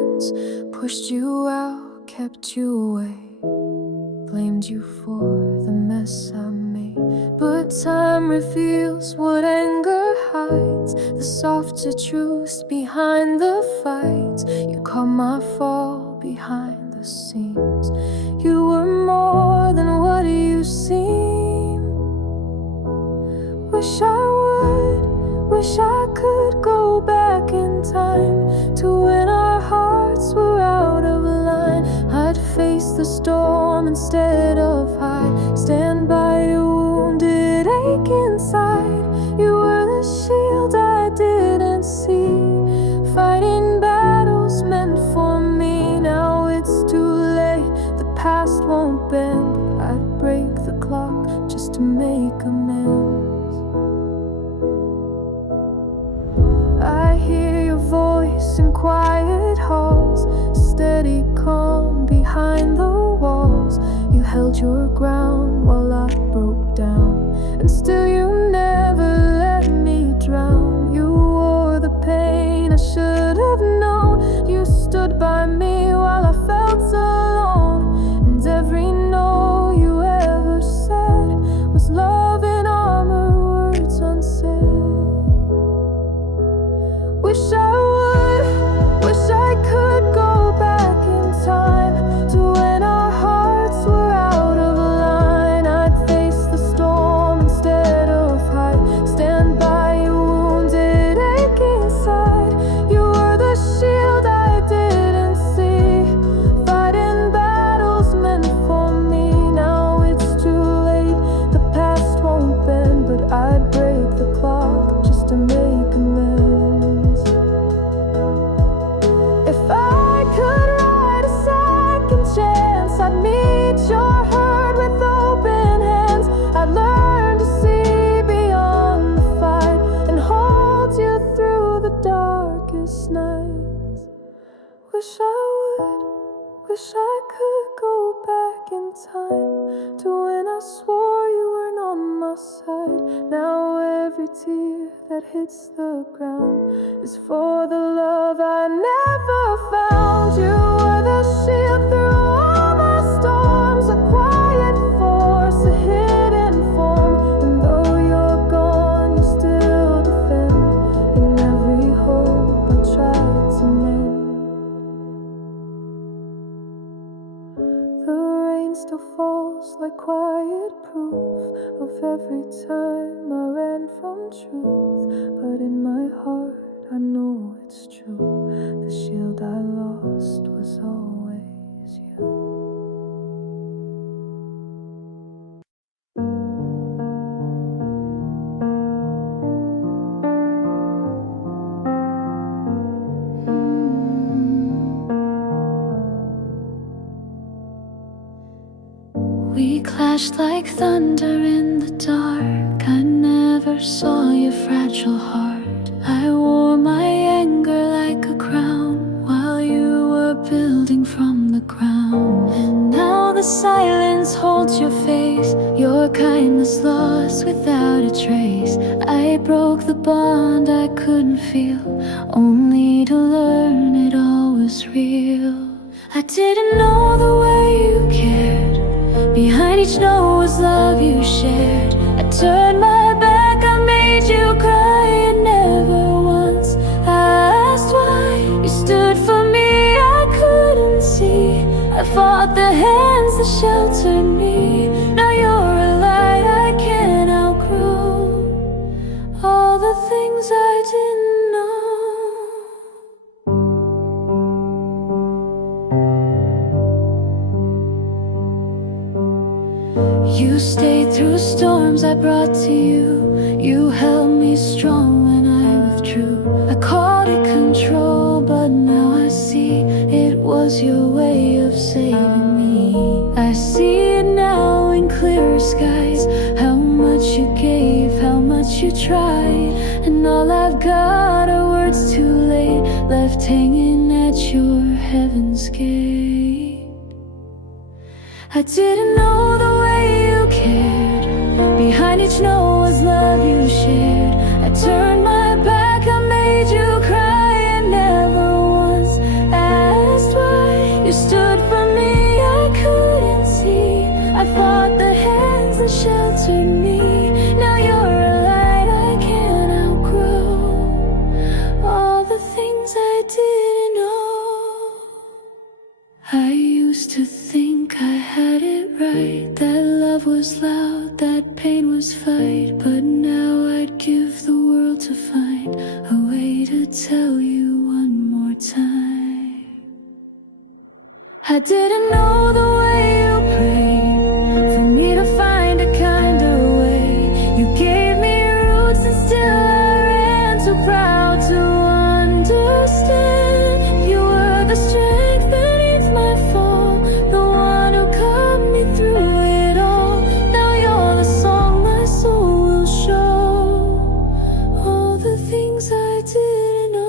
friends pushed you out, kept you away, blamed you for the mess I made. But time reveals what anger hides, the softer truths behind the fights. You caught my fall behind the scenes. You were more than what you seem. Wish I would, wish I could go back in time to when our hearts were out of line. I'd face the storm instead of hide, stand by your wounded ache inside. You were the shield I didn't see, fighting battles meant for me. Now it's too late, the past won't bend, but I'd break the clock just to make amends. I hear your voice in quiet halls, steady calm behind the walls. You held your ground while I broke down, and still you never let me drown. You wore the pain I should have known. You stood by me while I felt alone, and every no you ever said was love in armor, words unsaid. Wish I would, wish I could go back in time to when our hearts were out of line. I'd face the storm instead of hide, stand by your wounded ache inside. You were the shield I didn't see, fighting battles meant for me. Now it's too late, the past won't bend, but I'd break the clock just to make amends. If I could write a second chance, I'd meet your hurt with open hands. I'd learn to see beyond the fight and hold you through the darkest nights. Wish I would, wish I could go back in time to when I swore you weren't on my side. Now every tear that hits the ground is for the love I never found. You were the shield through all my storms, a quiet force, a hidden form. And though you're gone, you still defend in every hope I tried to mend. The rain still falls like quiet proof of every time I ran from truth, but in my heart I know it's true. The shield I lost was always you. We clashed like thunder in the dark. I never saw your fragile heart. I wore my anger like a crown while you were building from the ground. And now the silence holds your face, your kindness lost without a trace. I broke the bond I couldn't feel, only to learn it all was real. I didn't know the way you cared, behind each no was love you shared. I turned my back, I made you cry, and never once asked why. You stood for me, I couldn't see. I fought the hands that sheltered me. Now you're a light I can't outgrow, all the things I didn't know. You stayed through storms I brought to you. You held me strong when I withdrew. I called it control, but now I see it was your way of saving me. I see it now in clearer skies, how much you gave, how much you tried. And all I've got are words too late, left hanging at your heaven's gate. I didn't know the way you cared, behind each no was love you shared. I turned my back, I made you cry, and never once asked used to think I had it right, that love was loud, that pain was fight. But now I'd give the world to find a way to tell you one more time. I didn't know the way you prayed for me to find a kinder way. You gave me roots and still I ran, too proud to understand. You were the strength beneath my fall, the one who cut me through it all. Now you're the song my soul will show, all the things I didn't know.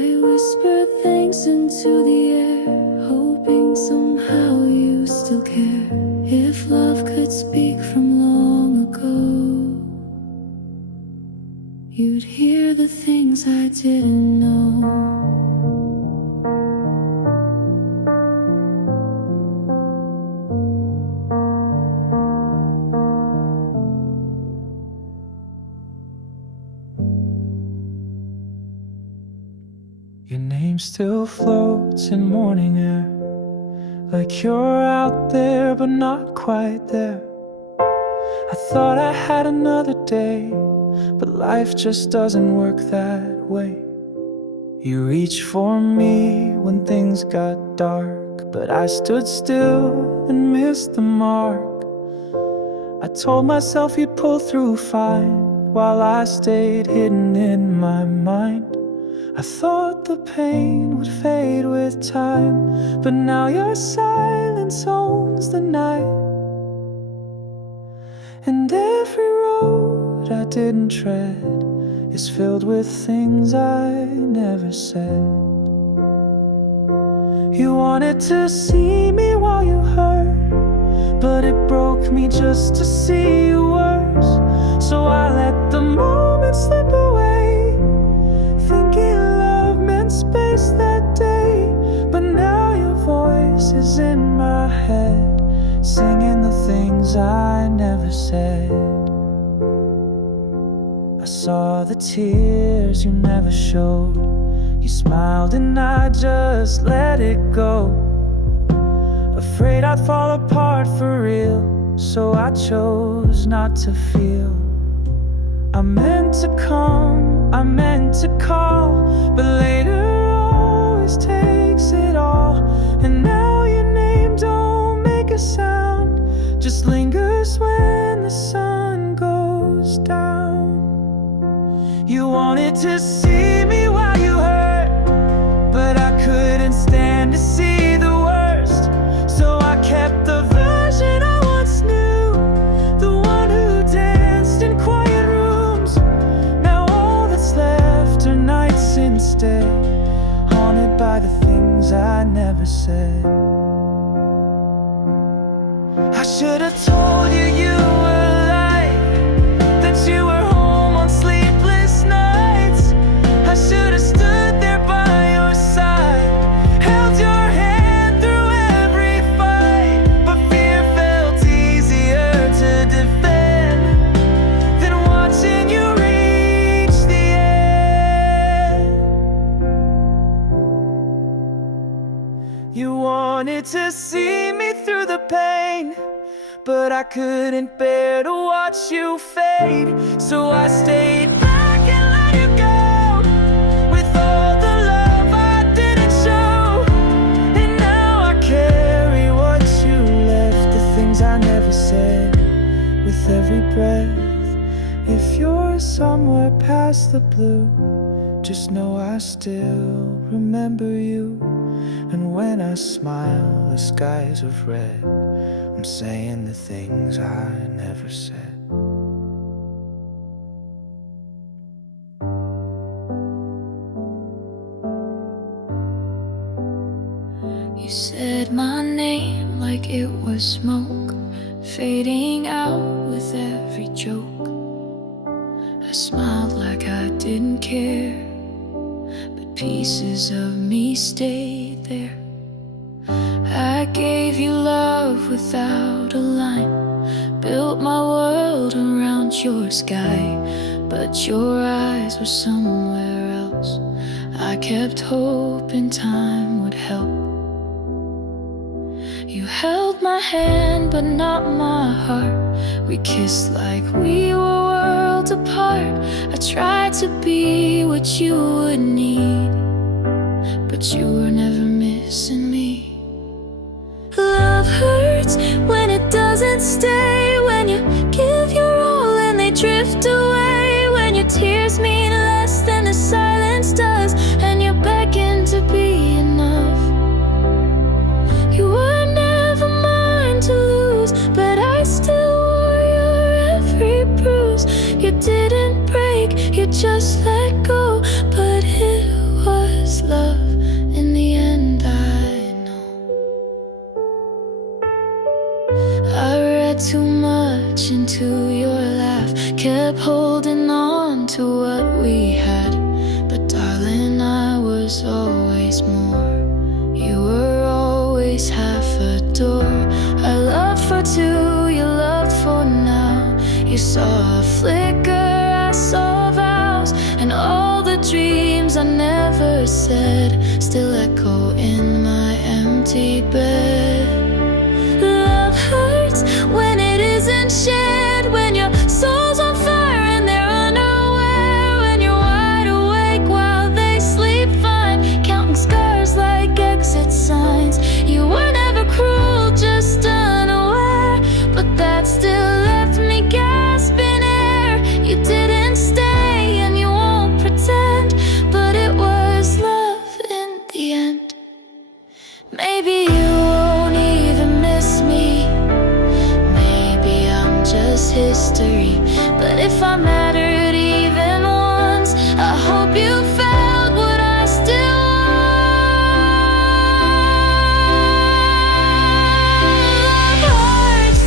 I whisper thanks into the air, hoping somehow you still care. If love could speak from long ago, you'd hear the things I didn't know. Your name still floats in morning air, like you're out there but not quite there. I thought I had another day, but life just doesn't work that way. You reached for me when things got dark, but I stood still and missed the mark. I told myself you'd pull through fine, while I stayed hidden in my mind. I thought the pain would fade with time, but now your silence owns the night. And every road I didn't tread is filled with things I never said. You wanted to see me while you hurt, but it broke me just to see you worse. So I let the moment slip away, thinking love meant space that day. But now your voice is in my head, singing the things I never said. I saw the tears you never showed. You smiled and I just let it go, afraid I'd fall apart for real, so I chose not to feel. I meant to come, I meant to call, but later always takes it all. And now your name don't make a sound, just lingers when the sun goes down. You wanted to see me while you hurt, but I couldn't stand to see the worst. So I kept the version I once knew, the one who danced in quiet rooms. Now all that's left are nights instead, haunted by the things I never said. I should have told you you were lying, that you were home on sleepless nights. I should have stood there by your side, held your hand through every fight. But fear felt easier to defend than watching you reach the end. You wanted to see me through the pain, but I couldn't bear to watch you fade. So I stayed back and let you go, with all the love I didn't show. And now I carry what you left, the things I never said, with every breath. If you're somewhere past the blue, just know I still remember you. And when I smile, the skies of red, I'm saying the things I never said. You said my name like it was smoke, fading out with every joke. I smiled like I didn't care, but pieces of me stayed there. I gave you love without a line, built my world around your sky, but your eyes were somewhere else. I kept hoping time would help. You held my hand but not my heart. We kissed like we were worlds apart. I tried to be what you would need, but you were never missing me. Love hurts when it doesn't stay, when you give your all and they drift away, when your tears mean less than the silence does, and you begging to be enough. You were never mine to lose, but I still wore your every bruise. You didn't break, you just let go, but it was love in the end, I know. I read too much into your laugh, kept holding on to what we had, but darling, I was always more. You were always half a door. I loved for two, you loved for now. You saw a flicker, I saw vows, and all the dreams I never said still echo in my empty bed. Love hurts when it isn't shared, when your soul's on fire and they're unaware, when you're wide awake while they sleep fine, counting scars like exit signs. You were never cruel, just unaware, but that still left me gasping air. You didn't stay and you won't pretend, but it was love in the end. Maybe you won't even miss me, maybe I'm just history, but if I mattered even once, I hope you felt what I still want. Love hurts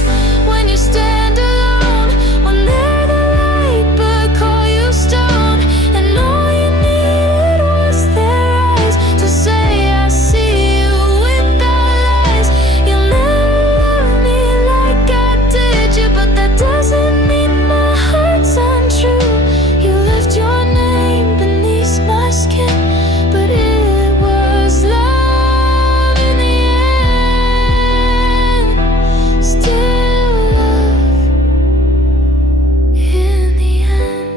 when you stand alone, when they're the light but call you stone, and all you needed was their eyes to say I see you without lies. You'll never love me like I did you, but that doesn't mean my heart's untrue. You left your name beneath my skin, but it was love in the end. Still love in the end.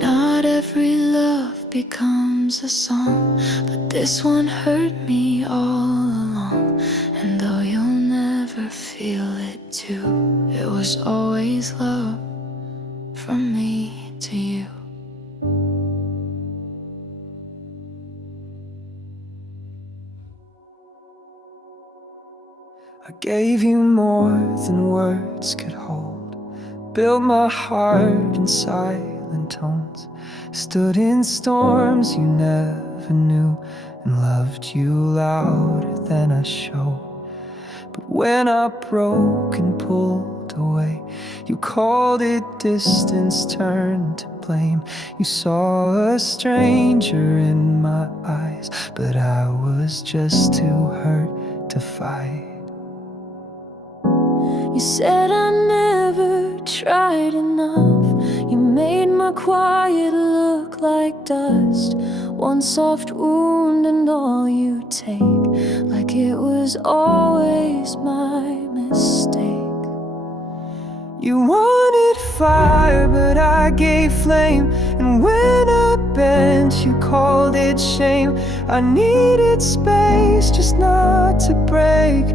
Not every love becomes a song, but this one hurt me all along. And though you'll never feel it too, it was always love from me to you. I gave you more than words could hold, built my heart in silent tones, stood in storms you never knew, and loved you louder than I showed. But when I broke and pulled away, you called it distance, turned to blame. You saw a stranger in my eyes, but I was just too hurt to fight. You said I never tried enough. You made my quiet look like dust, one soft wound and all you take, like it was always my mistake. You wanted fire, but I gave flame, and when I bent, you called it shame. I needed space, just not to break,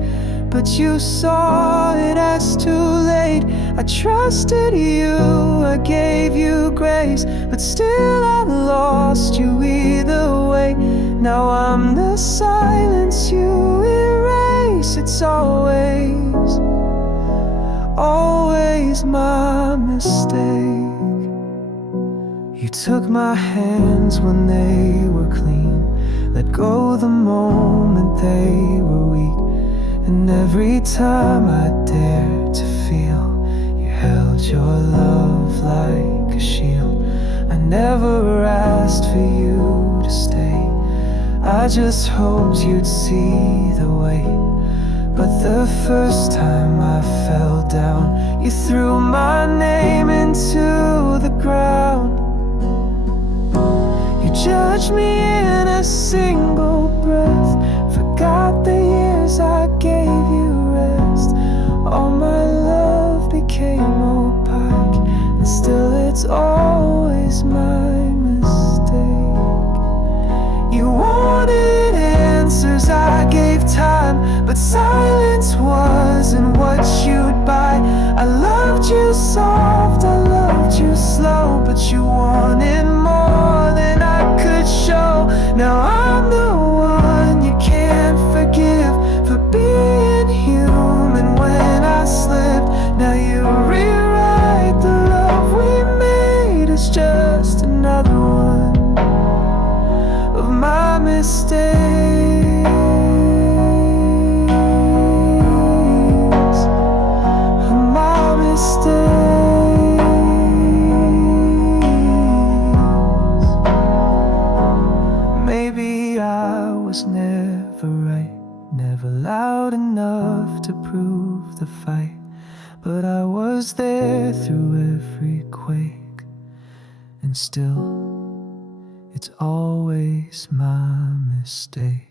but you saw it as too late. I trusted you, I gave you grace, but still I lost you either way. Now I'm the silence you erase. It's always, always my mistake. You took my hands when they were clean, let go the moment they were weak. And every time I dared to feel, you held your love like a shield. I never asked for you to stay, I just hoped you'd see the way. But the first time I fell down, you threw my name into the ground. judged me in a single breath. Forgot the years I gave you rest. All my love became opaque, and still it's always my mistake. You wanted answers, I gave time, but silence wasn't what you'd buy. I loved you soft, I loved you slow, but you wanted more than I could show. Now I'm the one you can't forgive for being human when I slipped. Now you rewrite the love we made. It's just another one of my mistakes, of my mistakes. Maybe I was never right, never loud enough to prove the fight, but I was there through every quake, and still it's always my mistake.